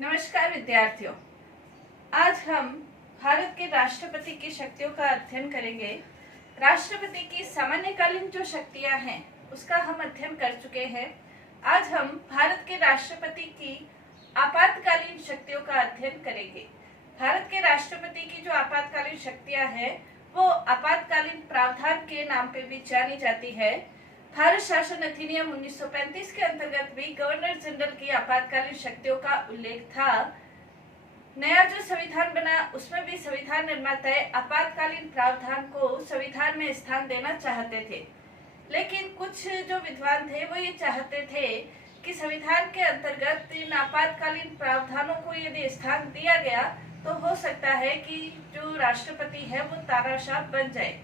नमस्कार विद्यार्थियों। आज हम भारत के राष्ट्रपति की शक्तियों का अध्ययन करेंगे। राष्ट्रपति की सामान्यकालीन जो शक्तियां हैं उसका हम अध्ययन कर चुके हैं। आज हम भारत के राष्ट्रपति की आपातकालीन शक्तियों का अध्ययन करेंगे। भारत के राष्ट्रपति की जो आपातकालीन शक्तियां हैं वो आपातकालीन प्रावधान के नाम पे भी जानी जाती है। भारत शासन अधिनियम 1935 के अंतर्गत भी गवर्नर जनरल की आपातकालीन शक्तियों का उल्लेख था। नया जो संविधान बना उसमें भी संविधान निर्माता आपातकालीन प्रावधान को संविधान में स्थान देना चाहते थे, लेकिन कुछ जो विद्वान थे वो ये चाहते थे कि संविधान के अंतर्गत इन आपातकालीन प्रावधानों को यदि स्थान दिया गया तो हो सकता है कि जो राष्ट्रपति है वो तानाशाह बन जाए।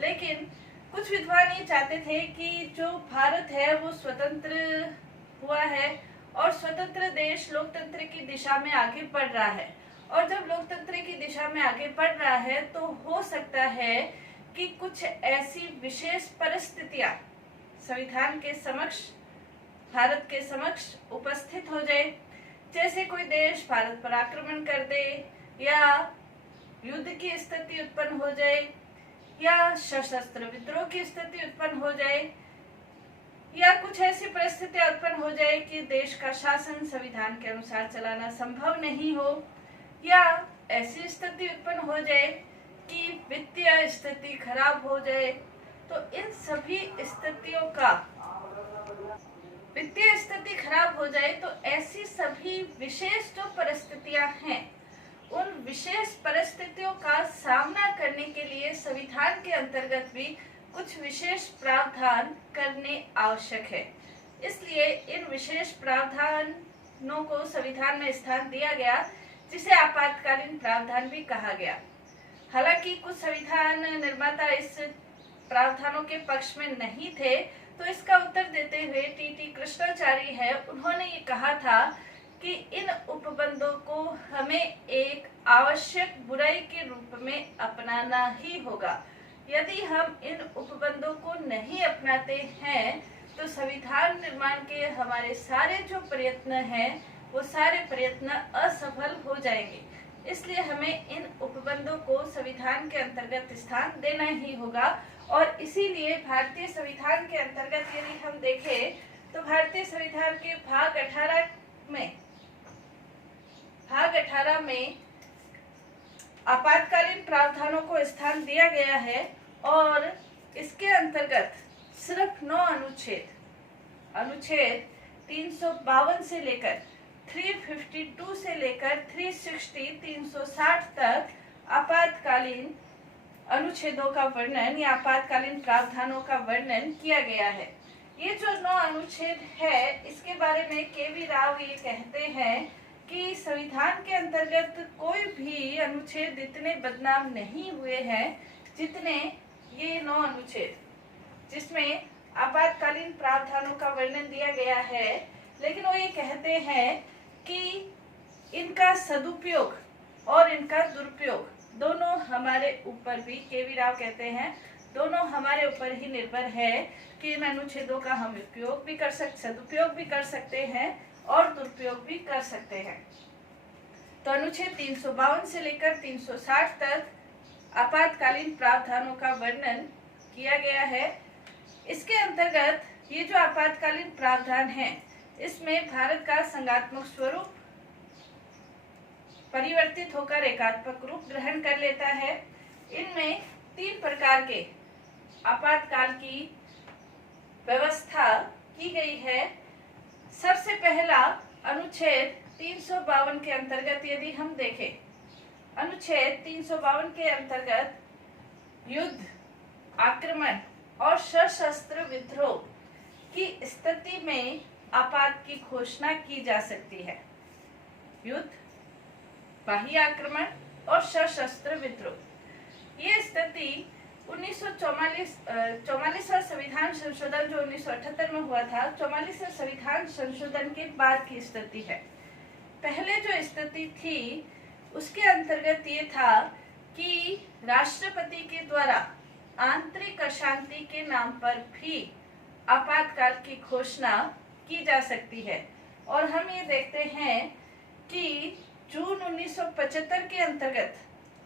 लेकिन कुछ विद्वान ये चाहते थे कि जो भारत है वो स्वतंत्र हुआ है और स्वतंत्र देश लोकतंत्र की दिशा में आगे बढ़ रहा है, और जब लोकतंत्र की दिशा में आगे बढ़ रहा है तो हो सकता है कि कुछ ऐसी विशेष परिस्थितियां संविधान के समक्ष, भारत के समक्ष उपस्थित हो जाए, जैसे कोई देश भारत पर आक्रमण कर दे या युद्ध की स्थिति उत्पन्न हो जाए या सशस्त्र विद्रोह की स्थिति उत्पन्न हो जाए या कुछ ऐसी परिस्थितियां उत्पन्न हो जाए कि देश का शासन संविधान के अनुसार चलाना संभव नहीं हो, या ऐसी स्थिति उत्पन्न हो जाए कि वित्तीय स्थिति खराब हो जाए। तो इन सभी स्थितियों का वित्तीय स्थिति खराब हो जाए तो ऐसी सभी विशेष जो परिस्थितियां हैं उन विशेष परिस्थितियों का सामना करने के लिए संविधान के अंतर्गत भी कुछ विशेष प्रावधान करने आवश्यक है। इसलिए इन विशेष प्रावधानों को संविधान में स्थान दिया गया, जिसे आपातकालीन प्रावधान भी कहा गया। हालांकि कुछ संविधान निर्माता इस प्रावधानों के पक्ष में नहीं थे, तो इसका उत्तर देते हुए टी कृष्णाचार्य है, उन्होंने ये कहा था कि इन उपबंधों को हमें एक आवश्यक बुराई के रूप में अपनाना ही होगा। यदि हम इन उपबंधों को नहीं अपनाते हैं तो संविधान निर्माण के हमारे सारे जो प्रयत्न हैं वो सारे प्रयत्न असफल हो जाएंगे। इसलिए हमें इन उपबंधों को संविधान के अंतर्गत स्थान देना ही होगा। और इसीलिए भारतीय संविधान के अंतर्गत यदि हम देखें तो भारतीय संविधान के भाग 18 में आपातकालीन प्रावधानों को स्थान दिया गया है, और इसके अंतर्गत सिर्फ 9 अनुच्छेद 352 से लेकर 352 से लेकर 360 तक आपातकालीन अनुच्छेदों का वर्णन या आपातकालीन प्रावधानों का वर्णन किया गया है। ये जो 9 अनुच्छेद है इसके बारे में के.वी. राव ये कहते हैं कि संविधान के अंतर्गत कोई भी अनुच्छेद इतने बदनाम नहीं हुए हैं जितने ये 9 अनुच्छेद, जिसमें आपातकालीन प्रावधानों का वर्णन दिया गया है। लेकिन वो ये कहते हैं कि इनका सदुपयोग और इनका दुरुपयोग दोनों हमारे ऊपर भी, के.वी. राव कहते हैं, दोनों हमारे ऊपर ही निर्भर है कि इन अनुच्छेदों का हम उपयोग भी कर सकते, सदुपयोग भी कर सकते हैं और दुरुपयोग भी कर सकते हैं। तो अनुच्छेद 352 से लेकर 360 तक आपातकालीन प्रावधानों का वर्णन किया गया है। इसके अंतर्गत ये जो आपातकालीन प्रावधान है इसमें भारत का संघात्मक स्वरूप परिवर्तित होकर एकात्मक रूप ग्रहण कर लेता है। इनमें 3 प्रकार के आपातकाल की व्यवस्था की गई है। सबसे पहला अनुच्छेद 352 के अंतर्गत यदि हम देखें, अनुच्छेद 352 के अंतर्गत युद्ध, आक्रमण और सशस्त्र विद्रोह की स्थिति में आपात की घोषणा की जा सकती है। युद्ध, बाह्य आक्रमण और सशस्त्र विद्रोह, ये स्थिति 44वां संविधान संशोधन जो 1978 में हुआ था, 44वें संविधान संशोधन के बाद की स्थिति है। पहले जो स्थिति थी उसके अंतर्गत ये था कि राष्ट्रपति के द्वारा आंतरिक अशांति के नाम पर भी आपातकाल की घोषणा की जा सकती है। और हम ये देखते हैं कि जून 1975 के अंतर्गत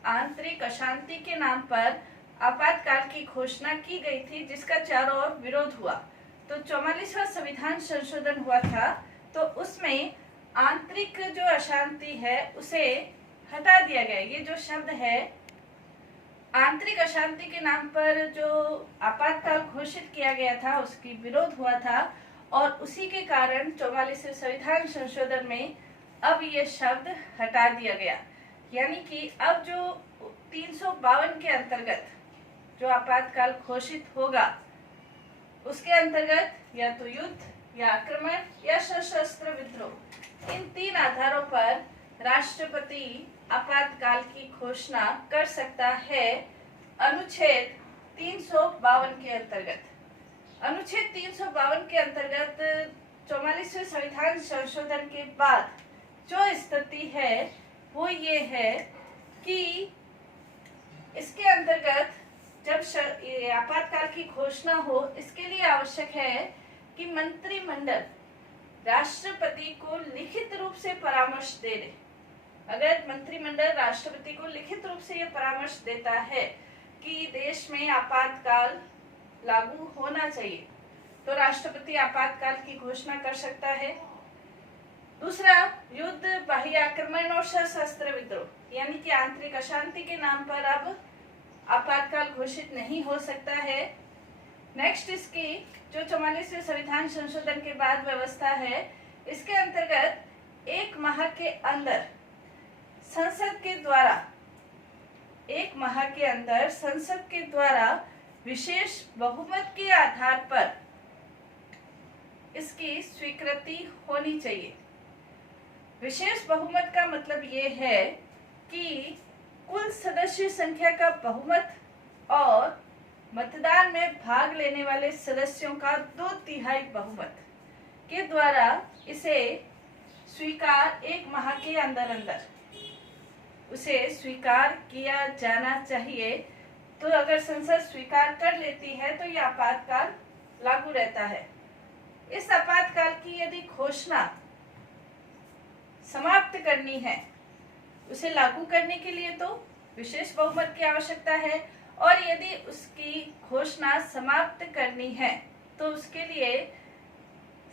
आंतरिक अशांति के नाम पर आपातकाल की घोषणा की गई थी, जिसका चारों ओर विरोध हुआ। तो 44वां संविधान संशोधन हुआ था, तो उसमें आंतरिक जो अशांति है उसे हटा दिया गया। ये जो शब्द है, आंतरिक अशांति के नाम पर जो आपातकाल घोषित किया गया था उसकी विरोध हुआ था, और उसी के कारण 44वें संविधान संशोधन में अब ये शब्द हटा दिया गया। यानी कि अब जो 352 के अंतर्गत जो आपातकाल घोषित होगा, उसके अंतर्गत या तो युद्ध या आक्रमण या सशस्त्र विद्रोह, इन 3 आधारों पर राष्ट्रपति आपातकाल की घोषणा कर सकता है। अनुच्छेद 352 के अंतर्गत, अनुच्छेद 352 के अंतर्गत 44वें संविधान संशोधन के बाद जो स्थिति है वो ये है कि इसके अंतर्गत जब आपातकाल की घोषणा हो, इसके लिए आवश्यक है कि मंत्रिमंडल राष्ट्रपति को लिखित रूप से परामर्श दे दे। अगर मंत्रिमंडल राष्ट्रपति को लिखित रूप से यह परामर्श देता है कि देश में आपातकाल लागू होना चाहिए, तो राष्ट्रपति आपातकाल की घोषणा कर सकता है। दूसरा, युद्ध, बाह्य आक्रमण और सशस्त्र विद्रोह, यानी कि आंतरिक अशांति के नाम पर अब आपातकाल घोषित नहीं हो सकता है। नेक्स्ट, इसकी जो 44वें संविधान संशोधन के बाद व्यवस्था है, इसके अंतर्गत 1 माह के अंदर संसद के द्वारा 1 माह के अंदर संसद के द्वारा विशेष बहुमत के आधार पर इसकी स्वीकृति होनी चाहिए। विशेष बहुमत का मतलब ये है कि कुल सदस्य संख्या का बहुमत और मतदान में भाग लेने वाले सदस्यों का 2/3 बहुमत के द्वारा इसे स्वीकार 1 माह के अंदर अंदर उसे स्वीकार किया जाना चाहिए। तो अगर संसद स्वीकार कर लेती है तो यह आपातकाल लागू रहता है। इस आपातकाल की यदि घोषणा समाप्त करनी है, उसे लागू करने के लिए तो विशेष बहुमत की आवश्यकता है, और यदि उसकी घोषणा समाप्त करनी है तो उसके लिए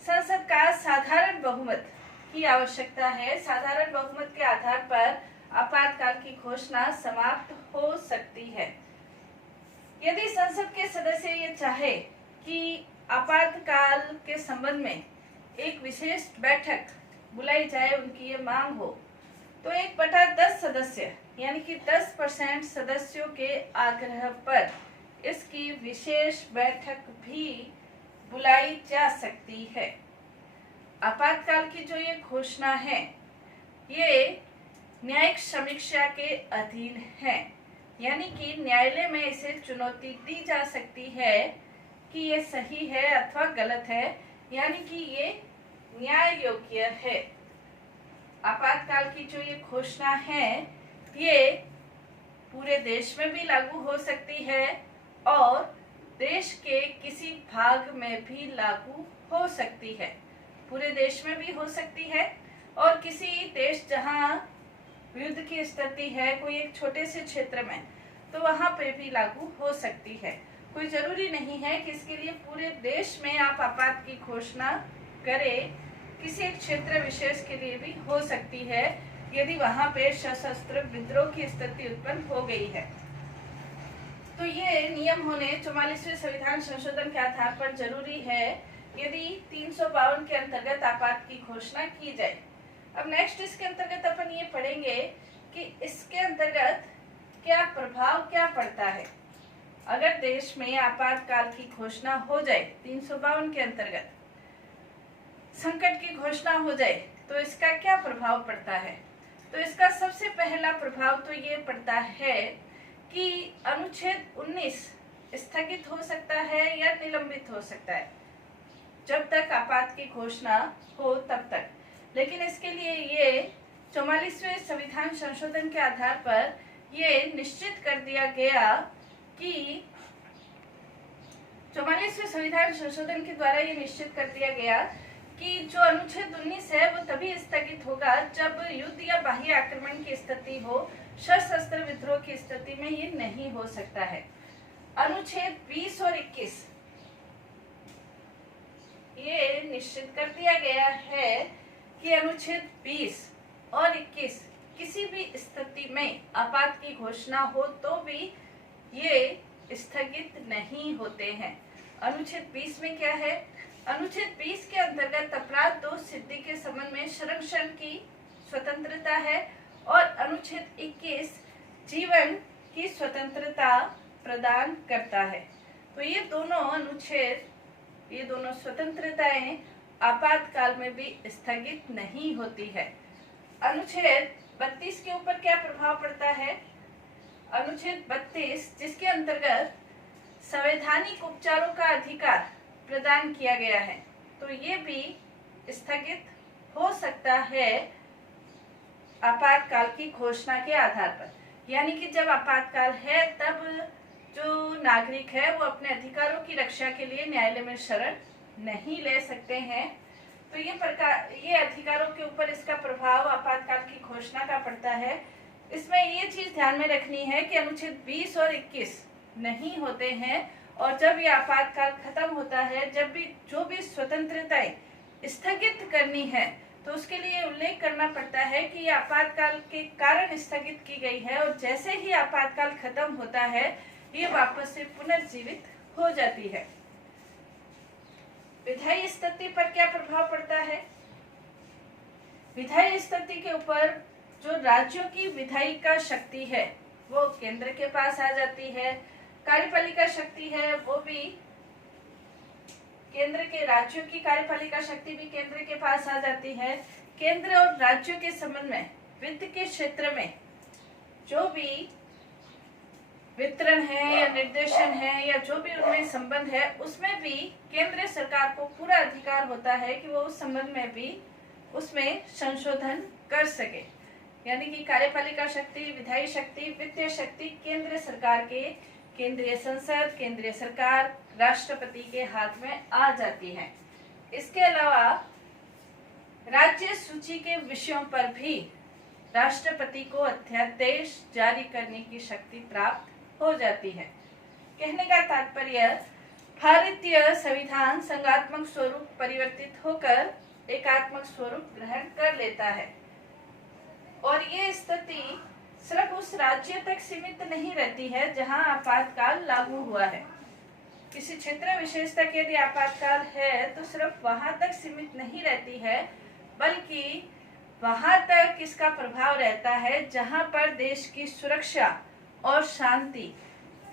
संसद का साधारण बहुमत की आवश्यकता है। साधारण बहुमत के आधार पर आपातकाल की घोषणा समाप्त हो सकती है। यदि संसद के सदस्य ये चाहे कि आपातकाल के संबंध में एक विशेष बैठक बुलाई जाए, उनकी ये मांग हो, तो 1/10 सदस्य यानी कि 10% सदस्यों के आग्रह पर इसकी विशेष बैठक भी बुलाई जा सकती है। आपातकाल की जो ये घोषणा है, ये न्यायिक समीक्षा के अधीन है, यानी कि न्यायालय में इसे चुनौती दी जा सकती है कि ये सही है अथवा गलत है, यानी कि ये न्याय योग्य है। आपातकाल की जो ये घोषणा है, ये पूरे देश में भी लागू हो सकती है और देश के किसी भाग में भी लागू हो सकती है। पूरे देश में भी हो सकती है, और किसी देश जहां युद्ध की स्थिति है, कोई एक छोटे से क्षेत्र में, तो वहां पे भी लागू हो सकती है। कोई जरूरी नहीं है कि इसके लिए पूरे देश में आप आपात की घोषणा करें, किसी एक क्षेत्र विशेष के लिए भी हो सकती है यदि वहां पे सशस्त्र विद्रोह की स्थिति उत्पन्न हो गई है। तो ये नियम होने 44वें संविधान संशोधन के आधार पर जरूरी है यदि 352 के अंतर्गत आपात की घोषणा की जाए। अब नेक्स्ट इसके अंतर्गत अपन ये पढ़ेंगे कि इसके अंतर्गत क्या प्रभाव क्या पड़ता है। अगर देश में आपातकाल की घोषणा हो जाए, 352 के अंतर्गत संकट की घोषणा हो जाए, तो इसका क्या प्रभाव पड़ता है। तो इसका सबसे पहला प्रभाव तो ये पड़ता है कि अनुच्छेद 19 स्थगित हो सकता है या निलंबित हो सकता है जब तक आपात की घोषणा हो तब तक। लेकिन इसके लिए ये 44वें संविधान संशोधन के आधार पर ये निश्चित कर दिया गया कि 44वें संविधान संशोधन के द्वारा ये निश्चित कर दिया गया कि जो अनुच्छेद 19 है वो तभी स्थगित होगा जब युद्ध या बाह्य आक्रमण की स्थिति हो, सशस्त्र विद्रोह की स्थिति में ये नहीं हो सकता है। अनुच्छेद 20 और 21 ये निश्चित कर दिया गया है कि अनुच्छेद 20 और 21 किसी भी स्थिति में आपात की घोषणा हो तो भी ये स्थगित नहीं होते हैं। अनुच्छेद 20 में क्या है? अनुच्छेद 20 के अंतर्गत अपराध दोष सिद्धि के संबंध में संरक्षण की स्वतंत्रता है और अनुच्छेद 21 जीवन की स्वतंत्रता प्रदान करता है। तो ये दोनों अनुच्छेद, ये दोनों स्वतंत्रताएं आपातकाल में भी स्थगित नहीं होती है। अनुच्छेद 32 के ऊपर क्या प्रभाव पड़ता है? अनुच्छेद 32 जिसके अंतर्गत संवैधानिक उपचारों का अधिकार प्रदान किया गया है, तो ये भी स्थगित हो सकता है आपातकाल की घोषणा के आधार पर। यानी कि जब आपातकाल है तब जो नागरिक है वो अपने अधिकारों की रक्षा के लिए न्यायालय में शरण नहीं ले सकते हैं। तो ये अधिकारों के ऊपर इसका प्रभाव आपातकाल की घोषणा का पड़ता है। इसमें ये चीज ध्यान में रखनी है कि अनुच्छेद 20 और 21 नहीं होते हैं और जब ये आपातकाल खत्म होता है, जब भी जो भी स्वतंत्रताएं स्थगित करनी है तो उसके लिए उल्लेख करना पड़ता है कि ये आपातकाल के कारण स्थगित की गई है और जैसे ही आपातकाल खत्म होता है ये वापस से पुनर्जीवित हो जाती है। विधायी स्थिति पर क्या प्रभाव पड़ता है? विधायी स्थिति के ऊपर जो राज्यों की विधायिका शक्ति है वो केंद्र के पास आ जाती है। कार्यपालिका शक्ति है वो भी केंद्र के, राज्यों की कार्यपालिका शक्ति भी केंद्र के पास आ जाती है। केंद्र और राज्यों के संबंध में वित्त के क्षेत्र में जो भी वितरण है या निर्देशन है या जो भी उनमें संबंध है उसमें भी केंद्र सरकार को पूरा अधिकार होता है कि वो उस संबंध में भी उसमें संशोधन कर सके। यानी कि कार्यपालिका शक्ति, विधायी शक्ति, वित्तीय शक्ति केंद्र सरकार के, केंद्रीय संसद, केंद्रीय सरकार, राष्ट्रपति के हाथ में आ जाती है। इसके अलावा राज्य सूची के विषयों पर भी राष्ट्रपति को अध्यादेश जारी करने की शक्ति प्राप्त हो जाती है। कहने का तात्पर्य, भारतीय संविधान संघात्मक स्वरूप परिवर्तित होकर एकात्मक स्वरूप ग्रहण कर लेता है और ये स्थिति सिर्फ उस राज्य तक सीमित नहीं रहती है जहां आपातकाल लागू हुआ है। किसी क्षेत्र विशेष तक यदि आपातकाल है तो सिर्फ वहां तक सीमित नहीं रहती है, बल्कि वहां तक इसका प्रभाव रहता है जहां पर देश की सुरक्षा और शांति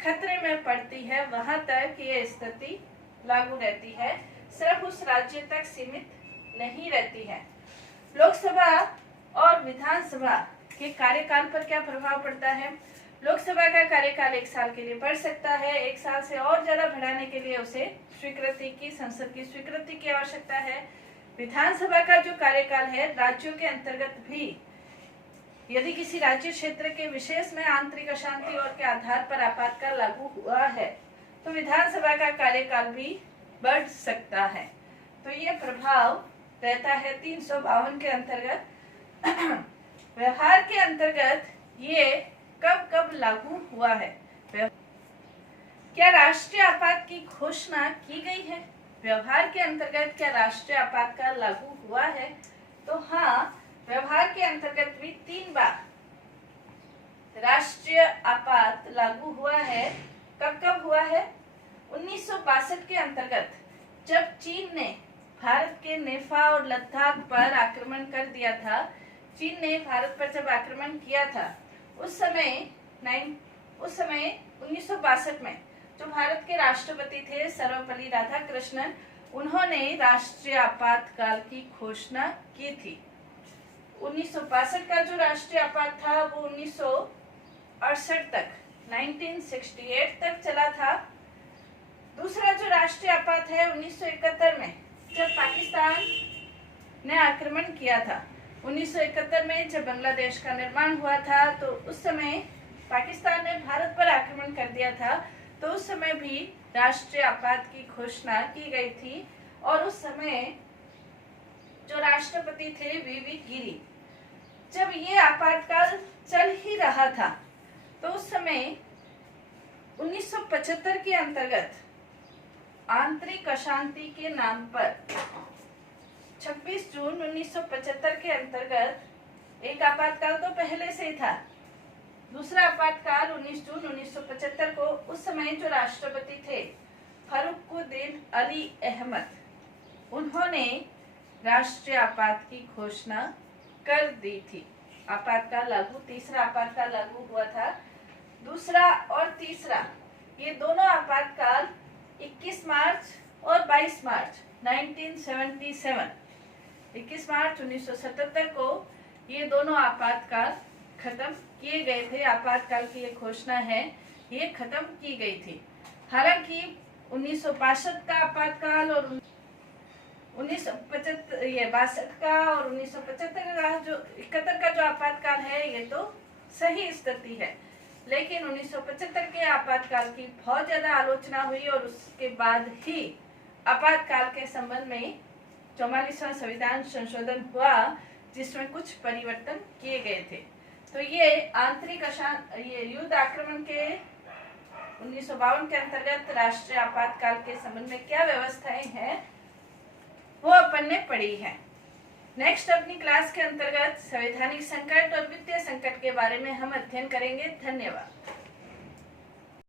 खतरे में पड़ती है, वहां तक ये स्थिति लागू रहती है, सिर्फ उस राज्य तक सीमित नहीं रहती है। लोकसभा और विधानसभा के कार्यकाल पर क्या प्रभाव पड़ता है? लोकसभा का कार्यकाल 1 साल के लिए बढ़ सकता है। 1 साल से और ज्यादा बढ़ाने के लिए उसे स्वीकृति की, संसद की स्वीकृति की आवश्यकता है। विधानसभा का जो कार्यकाल है, राज्यों के अंतर्गत भी यदि किसी राज्य क्षेत्र के विशेष में आंतरिक अशांति और के आधार पर आपातकाल लागू हुआ है तो विधानसभा का कार्यकाल भी बढ़ सकता है। तो ये प्रभाव रहता है 352 के अंतर्गत। व्यवहार के अंतर्गत ये कब कब लागू हुआ है? क्या राष्ट्रीय आपात की घोषणा की गई है? व्यवहार के अंतर्गत क्या राष्ट्रीय आपातकाल लागू हुआ है? तो हाँ, व्यवहार के अंतर्गत भी 3 बार राष्ट्रीय आपात लागू हुआ है। कब कब हुआ है? 1962 के अंतर्गत जब चीन ने भारत के नेफा और लद्दाख पर आक्रमण कर दिया था। चीन ने भारत पर जब आक्रमण किया था उस समय 1962 में जो भारत के राष्ट्रपति थे सर्वपल्ली राधाकृष्णन, उन्होंने राष्ट्रीय आपातकाल की घोषणा की थी। 1962 का जो राष्ट्रीय आपात था वो 1968 तक, 1968 तक चला था। दूसरा जो राष्ट्रीय आपात है 1971 में जब पाकिस्तान ने आक्रमण किया था। 1971 में जब बांग्लादेश का निर्माण हुआ था तो उस समय पाकिस्तान ने भारत पर आक्रमण कर दिया था, तो उस समय भी राष्ट्रीय आपात की घोषणा की गई थी और उस समय जो राष्ट्रपति थे वीवी गिरी। जब ये आपातकाल चल ही रहा था तो उस समय 1975 के अंतर्गत आंतरिक अशांति के नाम पर 26 जून 1975 के अंतर्गत एक आपातकाल तो पहले से ही था। दूसरा आपातकाल 19 जून 1975 को उस समय जो राष्ट्रपति थे फरुखुद्दीन अली अहमद, उन्होंने राष्ट्रीय आपात की घोषणा कर दी थी। आपातकाल लागू, तीसरा आपातकाल लागू हुआ था। दूसरा और तीसरा ये दोनों आपातकाल 21 मार्च और 22 मार्च 1977, 21 मार्च 1977 को ये दोनों आपातकाल खत्म किए गए थे। आपातकाल की ये घोषणा है, ये खत्म की गई थी। हालांकि 1962 का आपातकाल और 1962 का और 1975 का जो 71 का जो आपातकाल है ये तो सही स्थिति है, लेकिन 1975 के आपातकाल की बहुत ज्यादा आलोचना हुई और उसके बाद ही आपातकाल के संबंध में 44वां संविधान संशोधन हुआ जिसमें कुछ परिवर्तन किए गए थे। तो ये ये युद्ध आक्रमण के 1952 के अंतर्गत राष्ट्रीय आपातकाल के संबंध में क्या व्यवस्थाएं हैं वो अपन ने पढ़ी है। नेक्स्ट अपनी क्लास के अंतर्गत संवैधानिक संकट और वित्तीय संकट के बारे में हम अध्ययन करेंगे। धन्यवाद।